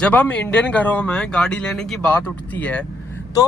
जब हम इंडियन घरों में गाड़ी लेने की बात उठती है तो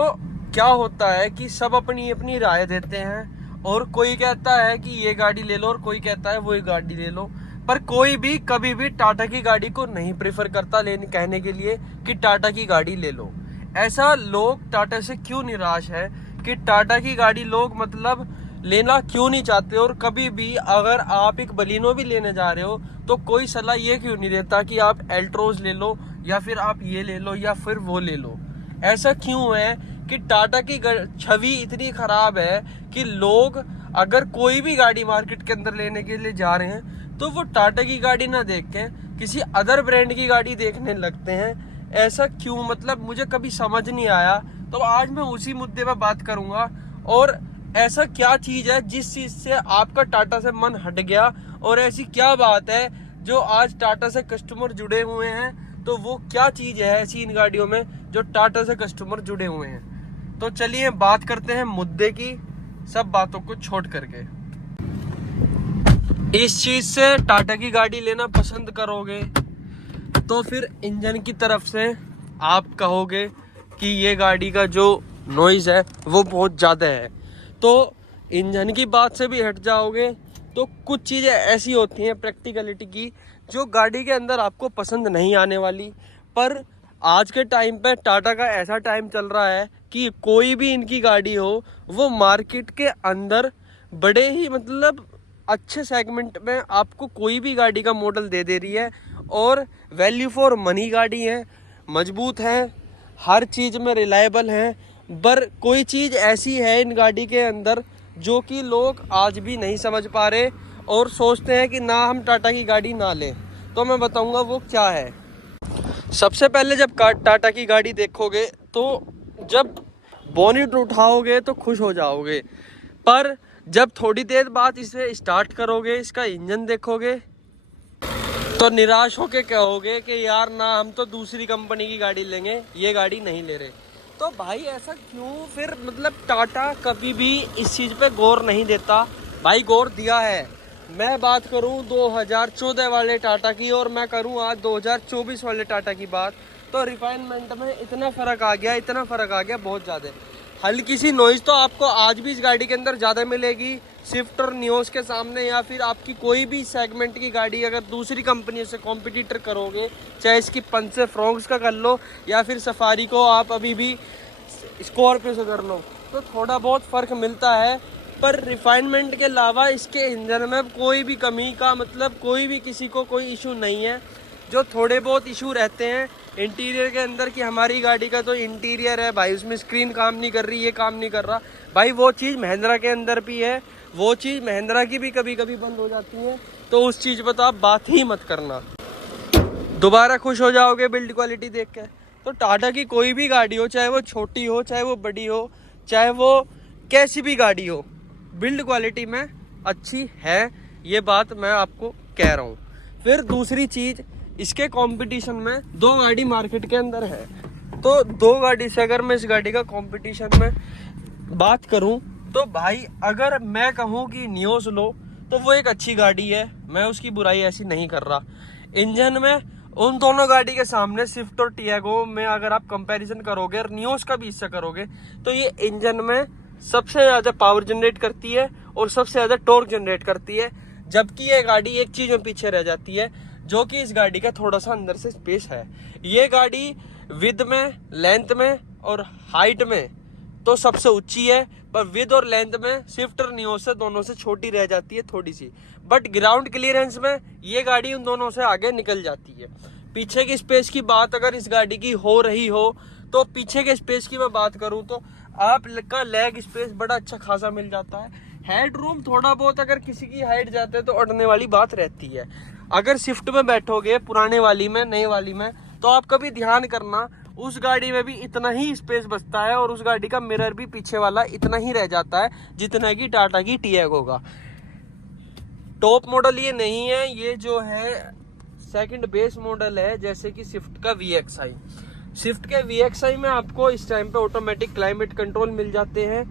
क्या होता है कि सब अपनी अपनी राय देते हैं और कोई कहता है कि ये गाड़ी ले लो और कोई कहता है वो गाड़ी ले लो। पर कोई भी कभी भी टाटा की गाड़ी को नहीं प्रेफर करता लेने कहने के लिए कि टाटा की गाड़ी ले लो। ऐसा लोग टाटा से क्यों निराश है कि टाटा की गाड़ी लोग मतलब लेना क्यों नहीं चाहते। और कभी भी अगर आप एक बलिनो भी लेने जा रहे हो तो कोई सलाह ये क्यों नहीं देता कि आप एल्ट्रोज ले लो या फिर आप ये ले लो या फिर वो ले लो। ऐसा क्यों है कि टाटा की छवि इतनी खराब है कि लोग अगर कोई भी गाड़ी मार्केट के अंदर लेने के लिए जा रहे हैं तो वो टाटा की गाड़ी ना देख के किसी अदर ब्रांड की गाड़ी देखने लगते हैं। ऐसा क्यों, मतलब मुझे कभी समझ नहीं आया। तो आज मैं उसी मुद्दे पर बात करूंगा और ऐसा क्या चीज है जिस चीज से आपका टाटा से मन हट गया और ऐसी क्या बात है जो आज टाटा से कस्टमर जुड़े हुए हैं। तो वो क्या चीज है ऐसी इन गाड़ियों में जो टाटा से कस्टमर जुड़े हुए हैं। तो चलिए बात करते हैं मुद्दे की, सब बातों को छोड़ करके। इस चीज से टाटा की गाड़ी लेना पसंद करोगे तो फिर इंजन की तरफ से आप कहोगे कि ये गाड़ी का जो नॉइज है वो बहुत ज़्यादा है। तो इंजन की बात से भी हट जाओगे तो कुछ चीज़ें ऐसी होती हैं प्रैक्टिकलिटी की जो गाड़ी के अंदर आपको पसंद नहीं आने वाली। पर आज के टाइम पे टाटा का ऐसा टाइम चल रहा है कि कोई भी इनकी गाड़ी हो वो मार्केट के अंदर बड़े ही मतलब अच्छे सेगमेंट में आपको कोई भी गाड़ी का मॉडल दे दे रही है और वैल्यू फॉर मनी गाड़ी है, मजबूत है, हर चीज़ में रिलायबल है। पर कोई चीज़ ऐसी है इन गाड़ी के अंदर जो कि लोग आज भी नहीं समझ पा रहे और सोचते हैं कि ना हम टाटा की गाड़ी ना लें। तो मैं बताऊंगा वो क्या है। सबसे पहले जब टाटा की गाड़ी देखोगे तो जब बोनेट उठाओगे तो खुश हो जाओगे, पर जब थोड़ी देर बाद इसे स्टार्ट करोगे, इसका इंजन देखोगे तो निराश होके कहोगे कि यार ना हम तो दूसरी कंपनी की गाड़ी लेंगे, ये गाड़ी नहीं ले रहे। तो भाई ऐसा क्यों फिर, मतलब टाटा कभी भी इस चीज़ पे गौर नहीं देता। भाई गौर दिया है। मैं बात करूं 2014 वाले टाटा की और मैं करूं आज 2024 वाले टाटा की बात, तो रिफाइनमेंट में इतना फ़र्क आ गया, इतना फ़र्क आ गया बहुत ज़्यादा। हल्की सी नॉइज़ तो आपको आज भी इस गाड़ी के अंदर ज़्यादा मिलेगी स्विफ्ट और नियोस के सामने, या फिर आपकी कोई भी सेगमेंट की गाड़ी अगर दूसरी कंपनी से कॉम्पिटिटर करोगे, चाहे इसकी पंच से फ्रॉक्स का कर लो या फिर सफारी को आप अभी भी स्कॉर्पियो से कर लो, तो थोड़ा बहुत फ़र्क मिलता है। पर रिफाइनमेंट के अलावा इसके इंजन में कोई भी कमी का मतलब कोई भी किसी को कोई इशू नहीं है। जो थोड़े बहुत इशू रहते हैं इंटीरियर के अंदर कि हमारी गाड़ी का तो इंटीरियर है भाई उसमें स्क्रीन काम नहीं कर रही, ये काम नहीं कर रहा, भाई वो चीज़ महिंद्रा के अंदर भी है, वो चीज़ महिंद्रा की भी कभी कभी बंद हो जाती है। तो उस चीज़ पर तो आप बात ही मत करना, दोबारा खुश हो जाओगे बिल्ड क्वालिटी देख के। तो टाटा की कोई भी गाड़ी हो, चाहे वो छोटी हो चाहे वो बड़ी हो चाहे वो कैसी भी गाड़ी हो, बिल्ड क्वालिटी में अच्छी है, ये बात मैं आपको कह रहा हूँ। फिर दूसरी चीज़, इसके कंपटीशन में दो गाड़ी मार्केट के अंदर है। तो दो गाड़ी से अगर मैं इस गाड़ी का कंपटीशन में बात करूं तो भाई अगर मैं कहूं कि नियोस लो तो वो एक अच्छी गाड़ी है, मैं उसकी बुराई ऐसी नहीं कर रहा। इंजन में उन दोनों गाड़ी के सामने स्विफ्ट और टियागो में अगर आप कंपैरिजन करोगे और नियोस का भी इससे करोगे तो ये इंजन में सबसे ज़्यादा पावर जनरेट करती है और सबसे ज़्यादा टॉर्क जनरेट करती है। जबकि ये गाड़ी एक चीज़ में पीछे रह जाती है जो कि इस गाड़ी का थोड़ा सा अंदर से स्पेस है। ये गाड़ी विद में, लेंथ में और हाइट में तो सबसे ऊंची है, पर विद और लेंथ में स्विफ्ट और नियोस से दोनों से छोटी रह जाती है थोड़ी सी। बट ग्राउंड क्लियरेंस में ये गाड़ी उन दोनों से आगे निकल जाती है। पीछे की स्पेस की बात अगर इस गाड़ी की हो रही हो तो पीछे के स्पेस की मैं बात करूं तो आपका लेग स्पेस बड़ा अच्छा खासा मिल जाता है। हेड रूम थोड़ा बहुत अगर किसी की हाइट जाते हैं तो अड़ने वाली बात रहती है। अगर स्विफ्ट में बैठोगे पुराने वाली में, नई वाली में, तो आप कभी ध्यान करना उस गाड़ी में भी इतना ही स्पेस बचता है और उस गाड़ी का मिरर भी पीछे वाला इतना ही रह जाता है जितना कि टाटा की टियागो का। टॉप मॉडल ये नहीं है, ये जो है सेकंड बेस मॉडल है, जैसे कि स्विफ्ट का VXI। स्विफ्ट के VXI में आपको इस टाइम पे ऑटोमेटिक क्लाइमेट कंट्रोल मिल जाते हैं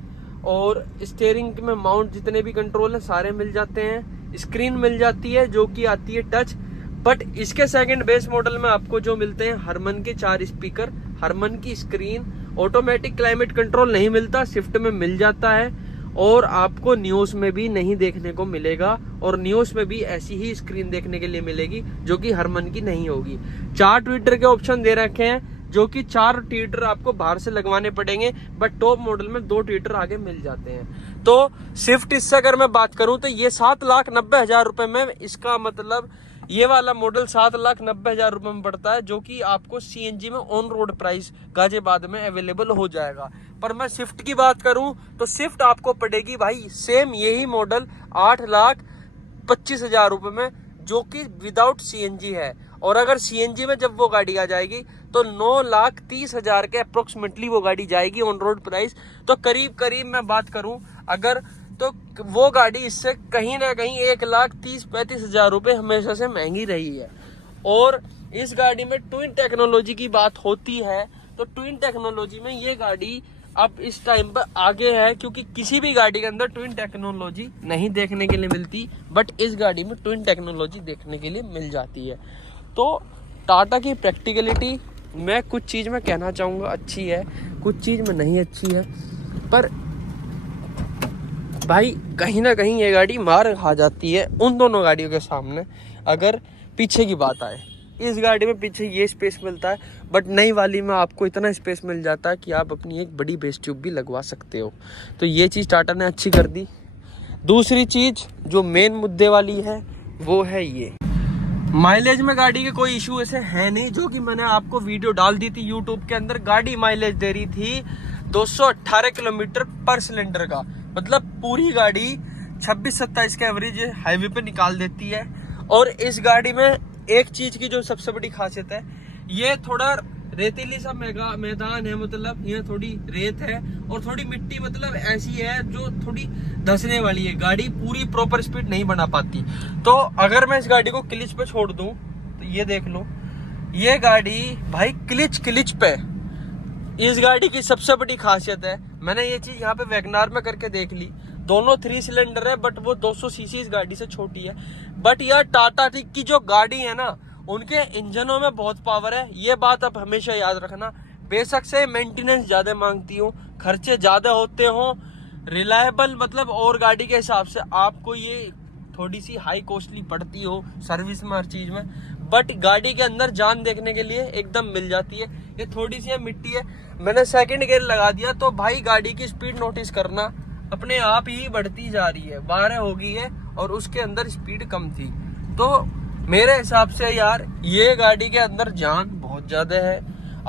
और स्टीयरिंग में माउंट जितने भी कंट्रोल हैं सारे मिल जाते हैं। स्क्रीन मिल जाती है जो कि आती है टच, बट इसके सेकंड बेस मॉडल में आपको जो मिलते हैं हरमन के 4 स्पीकर, हरमन की स्क्रीन, ऑटोमेटिक क्लाइमेट कंट्रोल नहीं मिलता, स्विफ्ट में मिल जाता है। और आपको न्यूज़ में भी नहीं देखने को मिलेगा, और न्यूज़ में भी ऐसी ही स्क्रीन देखने के लिए मिलेगी जो कि हरमन की नहीं होगी। 4 ट्विटर के ऑप्शन दे रखे हैं, जो कि 4 ट्विटर आपको बाहर से लगवाने पड़ेंगे, बट टॉप मॉडल में 2 ट्विटर आगे मिल जाते हैं। तो स्विफ्ट इससे अगर मैं बात करूं तो ये 7,90,000 रुपए में, इसका मतलब ये वाला मॉडल 7,90,000 रुपए में पड़ता है, जो कि आपको सीएनजी में ऑन रोड प्राइस गाजियाबाद में अवेलेबल हो जाएगा। पर मैं स्विफ्ट की बात करूं तो स्विफ्ट आपको पड़ेगी भाई सेम यही मॉडल 8,25,000 रुपए में, जो कि विदाउट सीएनजी है। और अगर सीएनजी में जब वो गाड़ी आ जाएगी तो 9,30,000 के अप्रोक्सीमेटली वो गाड़ी जाएगी ऑन रोड प्राइस। तो करीब करीब मैं बात करूं अगर, तो वो गाड़ी इससे कहीं ना कहीं 1,30,35,000 रुपए हमेशा से महंगी रही है। और इस गाड़ी में ट्विन टेक्नोलॉजी की बात होती है तो ट्विन टेक्नोलॉजी में ये गाड़ी अब इस टाइम पर आगे है, क्योंकि किसी भी गाड़ी के अंदर ट्विन टेक्नोलॉजी नहीं देखने के लिए मिलती, बट इस गाड़ी में ट्विन टेक्नोलॉजी देखने के लिए मिल जाती है। तो टाटा की प्रैक्टिकलिटी मैं कुछ चीज़ में कहना चाहूँगा अच्छी है, कुछ चीज़ में नहीं अच्छी है, पर भाई कहीं ना कहीं ये गाड़ी मार खा जाती है उन दोनों गाड़ियों के सामने। अगर पीछे की बात आए, इस गाड़ी में पीछे ये स्पेस मिलता है, बट नई वाली में आपको इतना स्पेस मिल जाता है कि आप अपनी एक बड़ी बेस ट्यूब भी लगवा सकते हो। तो ये चीज़ टाटा ने अच्छी कर दी। दूसरी चीज़ जो मेन मुद्दे वाली है वो है ये माइलेज में गाड़ी के कोई इशू ऐसे है नहीं, जो कि मैंने आपको वीडियो डाल दी थी यूट्यूब के अंदर। गाड़ी माइलेज दे रही थी 218 किलोमीटर पर सिलेंडर का, मतलब पूरी गाड़ी 26-27 का एवरेज हाईवे पे निकाल देती है। और इस गाड़ी में एक चीज की जो सबसे बड़ी खासियत है, ये थोड़ा रेतीली सा मैदान है, मतलब ये थोड़ी रेत है और थोड़ी मिट्टी, मतलब ऐसी है जो थोड़ी धंसने वाली है। गाड़ी पूरी प्रॉपर स्पीड नहीं बना पाती। तो अगर मैं इस गाड़ी को क्लिच पे छोड़ दूं तो ये देख लो, ये गाड़ी भाई क्लिच पे। इस गाड़ी की सबसे बड़ी खासियत है, मैंने ये चीज यहाँ पे वैगनार में करके देख ली, दोनों 3 सिलेंडर है, बट वो 200 सीसी इस गाड़ी से छोटी है। बट यार टाटा की जो गाड़ी है ना, उनके इंजनों में बहुत पावर है, ये बात आप हमेशा याद रखना। बेशक से मेंटेनेंस ज्यादा मांगती हो, खर्चे ज्यादा होते हो, रिलायबल मतलब और गाड़ी के हिसाब से आपको ये थोड़ी सी हाई कॉस्टली पड़ती हो सर्विस में, हर चीज में, बट गाड़ी के अंदर जान देखने के लिए एकदम मिल जाती है। ये थोड़ी सी मिट्टी है, मैंने सेकंड गियर लगा दिया तो भाई गाड़ी की स्पीड नोटिस करना, अपने आप ही बढ़ती जा रही है, 12 हो गई है और उसके अंदर स्पीड कम थी। तो मेरे हिसाब से यार ये गाड़ी के अंदर जान बहुत ज्यादा है।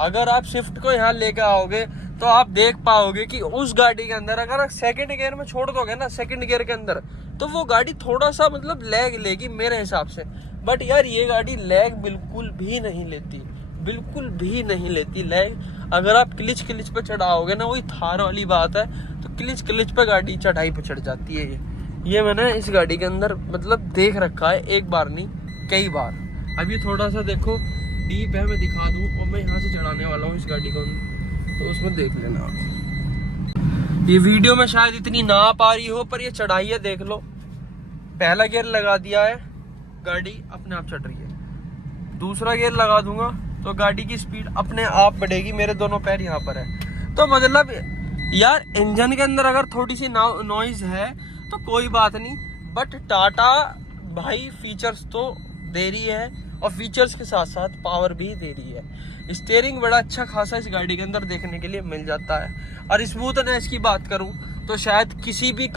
अगर आप स्विफ्ट को यहाँ लेकर आओगे तो आप देख पाओगे कि उस गाड़ी के अंदर अगर सेकंड गियर में छोड़ दोगे ना, सेकंड गियर के अंदर, तो वो गाड़ी थोड़ा सा मतलब लैग लेगी मेरे हिसाब से। बट यार ये गाड़ी लैग बिल्कुल भी नहीं लेती, बिल्कुल भी नहीं लेती लैग। अगर आप क्लिच पे चढ़ाओगे ना, वही थार वाली बात है, तो क्लिच पे गाड़ी चढ़ाई पे चढ़ जाती है। ये मैंने इस गाड़ी के अंदर मतलब देख रखा है, एक बार नहीं कई बार। अब ये थोड़ा सा देखो डीप है, मैं दिखा दूं, और मैं यहाँ से चढ़ाने वाला हूँ इस गाड़ी को, तो उसमें देख लेना। ये वीडियो में शायद इतनी ना आ पा रही हो, पर ये चढ़ाई है, देख लो। पहला गियर लगा दिया है, गाड़ी अपने आप चढ़ रही है। दूसरा गियर लगा दूंगा तो गाड़ी की स्पीड अपने आप बढ़ेगी। मेरे दोनों पैर यहाँ पर है, तो मतलब यार इंजन के अंदर अगर थोड़ी सी नॉइज है तो कोई बात नहीं, बट टाटा भाई फीचर्स तो दे रही है, और फीचर्स के साथ साथ पावर भी दे रही है। स्टीयरिंग बड़ा अच्छा खासा इस गाड़ी के अंदर देखने के लिए मिल जाता है। और स्मूथनेस की बात करूं तो शायद किसी भी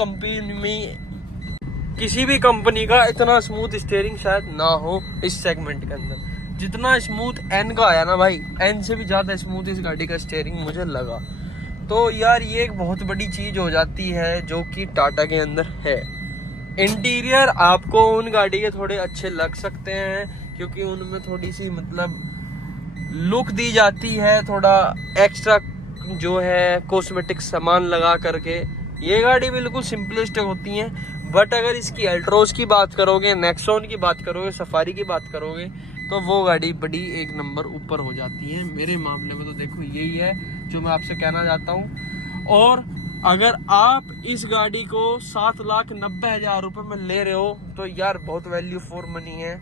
कंपनी का इतना स्मूथ स्टीयरिंग शायद ना हो इस सेगमेंट के अंदर। जितना स्मूथ एन का आया ना भाई, एन से भी ज्यादा स्मूथ इस गाड़ी का स्टीयरिंग मुझे लगा। तो यार ये एक बहुत बड़ी चीज हो जाती है जो कि टाटा के अंदर है। इंटीरियर आपको उन गाड़ी के थोड़े अच्छे लग सकते हैं, क्योंकि उनमें थोड़ी सी मतलब लुक दी जाती है, थोड़ा एक्स्ट्रा जो है कॉस्मेटिक सामान लगा करके। ये गाड़ी बिल्कुल सिंपलिस्टिक होती है, बट अगर इसकी अल्ट्रोज की बात करोगे, नेक्सॉन की बात करोगे, सफारी की बात करोगे, तो वो गाड़ी बड़ी एक नंबर ऊपर हो जाती है। मेरे मामले में तो देखो यही है जो मैं आपसे कहना चाहता हूँ। और अगर आप इस गाड़ी को 7,90,000 रुपए में ले रहे हो तो यार बहुत वैल्यू फॉर मनी है।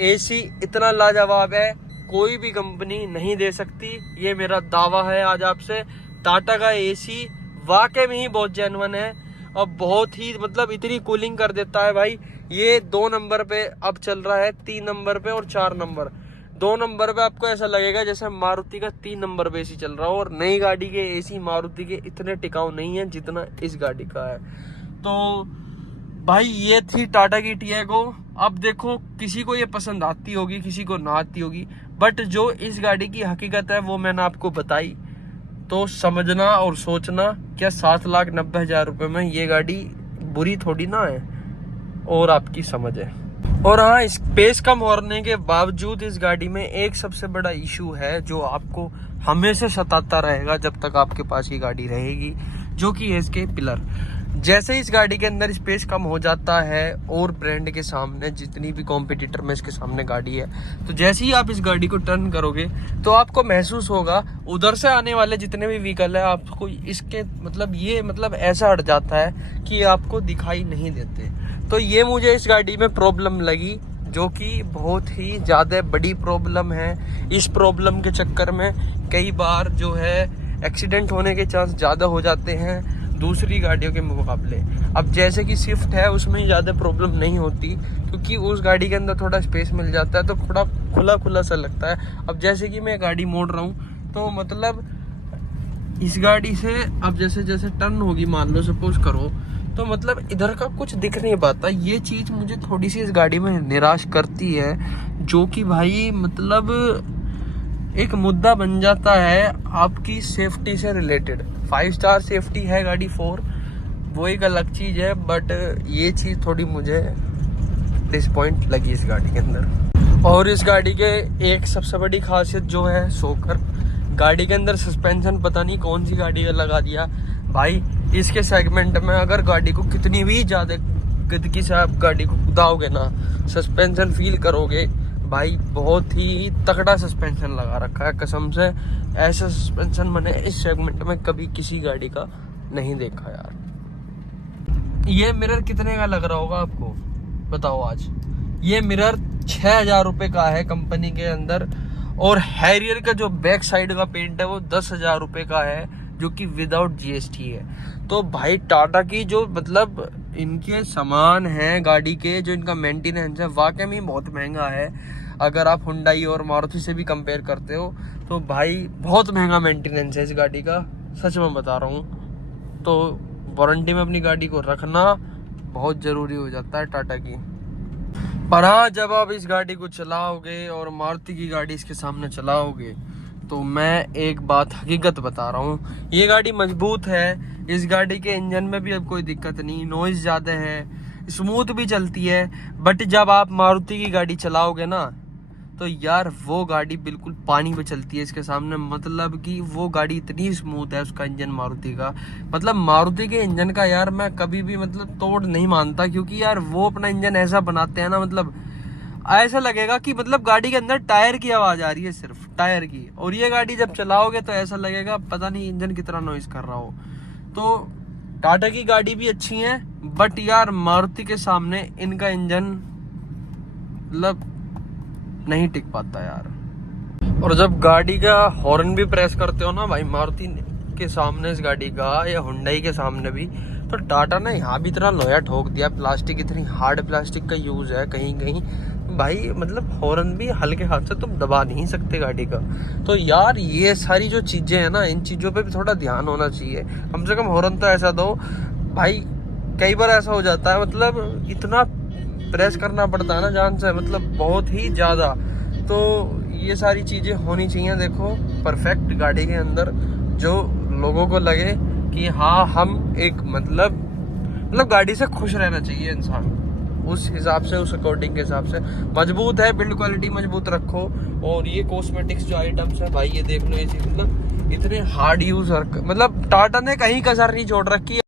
एसी इतना लाजवाब है, कोई भी कंपनी नहीं दे सकती, ये मेरा दावा है आज आपसे। टाटा का एसी वाकई में ही बहुत जेन्युइन है और बहुत ही मतलब इतनी कूलिंग कर देता है भाई। ये 2 नंबर पे अब चल रहा है, 3 नंबर पे और 4 नंबर। 2 नंबर पे आपको ऐसा लगेगा जैसे मारुति का 3 नंबर पे एसी चल रहा हो। और नई गाड़ी के एसी मारुति के इतने टिकाऊ नहीं है जितना इस गाड़ी का है। तो भाई ये थी टाटा की टियागो। अब देखो किसी को ये पसंद आती होगी, किसी को ना आती होगी, बट जो इस गाड़ी की हकीकत है वो मैंने आपको बताई। तो समझना और सोचना, क्या 7,90,000 रुपये में ये गाड़ी बुरी थोड़ी ना है, और आपकी समझ है। और हाँ, स्पेस कम होने के बावजूद इस गाड़ी में एक सबसे बड़ा इशू है जो आपको हमेशा सताता रहेगा जब तक आपके पास ये गाड़ी रहेगी, जो कि है इसके पिलर। जैसे ही इस गाड़ी के अंदर स्पेस कम हो जाता है और ब्रांड के सामने, जितनी भी कॉम्पिटिटर में इसके सामने गाड़ी है, तो जैसे ही आप इस गाड़ी को टर्न करोगे तो आपको महसूस होगा उधर से आने वाले जितने भी व्हीकल है आपको इसके मतलब ऐसा हट जाता है कि आपको दिखाई नहीं देते। तो ये मुझे इस गाड़ी में प्रॉब्लम लगी, जो कि बहुत ही ज़्यादा बड़ी प्रॉब्लम है। इस प्रॉब्लम के चक्कर में कई बार जो है एक्सीडेंट होने के चांस ज़्यादा हो जाते हैं दूसरी गाड़ियों के मुकाबले। अब जैसे कि स्विफ्ट है, उसमें ज़्यादा प्रॉब्लम नहीं होती क्योंकि उस गाड़ी के अंदर थोड़ा स्पेस मिल जाता है, तो थोड़ा खुला खुला सा लगता है। अब जैसे कि मैं गाड़ी मोड़ रहा हूँ तो मतलब इस गाड़ी से अब जैसे जैसे टर्न होगी, मान लो सपोज करो, तो मतलब इधर का कुछ दिख नहीं पाता। ये चीज़ मुझे थोड़ी सी इस गाड़ी में निराश करती है, जो कि भाई मतलब एक मुद्दा बन जाता है आपकी सेफ्टी से रिलेटेड। 5 स्टार सेफ्टी है गाड़ी 4, वो एक अलग चीज़ है, बट ये चीज़ थोड़ी मुझे डिसपॉइंट लगी इस गाड़ी के अंदर। और इस गाड़ी के एक सबसे बड़ी खासियत जो है शॉकर, गाड़ी के अंदर सस्पेंशन पता नहीं कौन सी गाड़ी का लगा दिया भाई। इसके सेगमेंट में अगर गाड़ी को कितनी भी ज़्यादा गदगी से आप गाड़ी को कुदाओगे ना, सस्पेंशन फील करोगे भाई। बहुत ही तगड़ा सस्पेंशन लगा रखा है कसम से। ऐसा सस्पेंशन मैंने इस सेगमेंट में कभी किसी गाड़ी का नहीं देखा यार। ये मिरर कितने का लग रहा होगा आपको बताओ आज? ये मिरर 6,000 रुपये का है कंपनी के अंदर, और हैरियर का जो बैक साइड का पेंट है वो 10,000 रुपये का है, जो कि विदाउट जीएसटी है। तो भाई टाटा की जो मतलब इनके सामान हैं गाड़ी के, जो इनका मेंटेनेंस है, वाकई में बहुत महंगा है। अगर आप हुंडई और मारुति से भी कंपेयर करते हो तो भाई बहुत महंगा मेंटेनेंस है इस गाड़ी का, सच में बता रहा हूँ। तो वारंटी में अपनी गाड़ी को रखना बहुत ज़रूरी हो जाता है टाटा की। पर हाँ, जब आप इस गाड़ी को चलाओगे और मारुति की गाड़ी इसके सामने चलाओगे, तो मैं एक बात हकीकत बता रहा हूँ, ये गाड़ी मजबूत है। इस गाड़ी के इंजन में भी अब कोई दिक्कत नहीं, नॉइज़ ज़्यादा है, स्मूथ भी चलती है। बट जब आप मारुति की गाड़ी चलाओगे ना, तो यार वो गाड़ी बिल्कुल पानी पे चलती है इसके सामने। मतलब कि वो गाड़ी इतनी स्मूथ है उसका इंजन मारुति का। मतलब मारुति के इंजन का यार मैं कभी भी मतलब तोड़ नहीं मानता, क्योंकि यार वो अपना इंजन ऐसा बनाते हैं ना, मतलब ऐसा लगेगा कि मतलब गाड़ी के अंदर टायर की आवाज आ रही है, सिर्फ टायर की। और ये गाड़ी जब चलाओगे तो ऐसा लगेगा पता नहीं इंजन कितना नॉइज कर रहा हो। तो टाटा की गाड़ी भी अच्छी है, बट यार मारुति के सामने इनका इंजन मतलब नहीं टिक पाता यार। और जब गाड़ी का हॉर्न भी प्रेस करते हो ना भाई, मारुति के सामने इस गाड़ी का या हुंडई के सामने भी, तो टाटा ने यहाँ भी इतना लोया ठोक दिया। प्लास्टिक, इतनी हार्ड प्लास्टिक का यूज है कहीं कहीं भाई, मतलब हॉर्न भी हल्के हाथ से तुम दबा नहीं सकते गाड़ी का। तो यार ये सारी जो चीजें हैं ना, इन चीजों पे भी थोड़ा ध्यान होना चाहिए। कम से कम हॉर्न तो ऐसा दो भाई। कई बार ऐसा हो जाता है, मतलब इतना प्रेस करना पड़ता है ना जान से, मतलब बहुत ही ज्यादा। तो ये सारी चीजें होनी चाहिए देखो परफेक्ट गाड़ी के अंदर, जो लोगों को लगे कि हाँ हम एक मतलब गाड़ी से खुश रहना चाहिए इंसान, उस हिसाब से, उस अकॉर्डिंग के हिसाब से। मजबूत है, बिल्ड क्वालिटी मजबूत रखो। और ये कॉस्मेटिक्स जो आइटम्स है भाई, ये देख लो, ये मतलब इतने हार्ड यूज, मतलब टाटा ने कहीं कसर नहीं छोड़ रखी है।